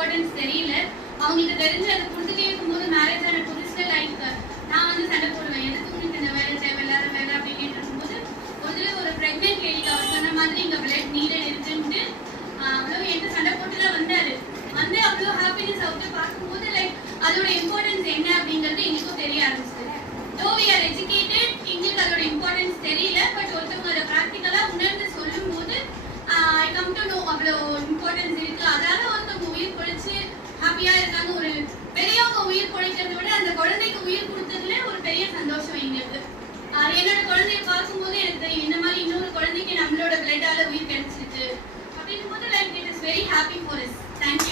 Importance தெரியல. அவங்களுக்கு தெரிஞ்சு அதை கொடுத்துட்டே இருக்கும்போது மேரேஜ் ஆன புதுசுல லைஃப் நான் வந்து சண்டை போடுவேன். எதுக்கு உங்களுக்கு இந்த வேலை தேவை இல்லாத வேலை அப்படின்னு இருக்கும்போது ஒரு இதில் ஒரு ப்ரெக்னென்ட் லேடிக்கு அவர் சொன்ன மாதிரி இங்கே பிளட் நீடட் இருக்குன்ட்டு அவ்வளோ என்கிட்ட சண்டை போட்டு தான் வந்தார். வந்து அவ்வளோ ஹாப்பினஸ் அவர்கிட்ட பார்க்கும்போது லைக் அதோட இம்பார்ட்டன்ஸ் என்ன அப்படிங்கிறது எங்களுக்கும் தெரிய ஆரம்பிச்சு தோ வி ஆர் எஜுகேட்டட் எங்களுக்கு அதோட இம்பார்ட்டன்ஸ் தெரியல பட் ஒருத்தவங்க அதை ப்ராக்டிக்கலாக உணர்ந்து சொல்லும்போது ஐ கம் டு நோ அவ்வளோ உயிர் பொழைக்கிறத விட அந்த குழந்தைக்கு உயிர் கொடுத்ததுல ஒரு பெரிய சந்தோஷம் எங்களுக்கு என்னோட குழந்தைய பார்க்கும் போது எனக்கு தெரியும் இந்த மாதிரி இன்னொரு குழந்தைக்கு நம்மளோட பிளட்டால உயிர் கிடைச்சிருக்கு. அப்படின்னும் போது like it is very happy for is thank you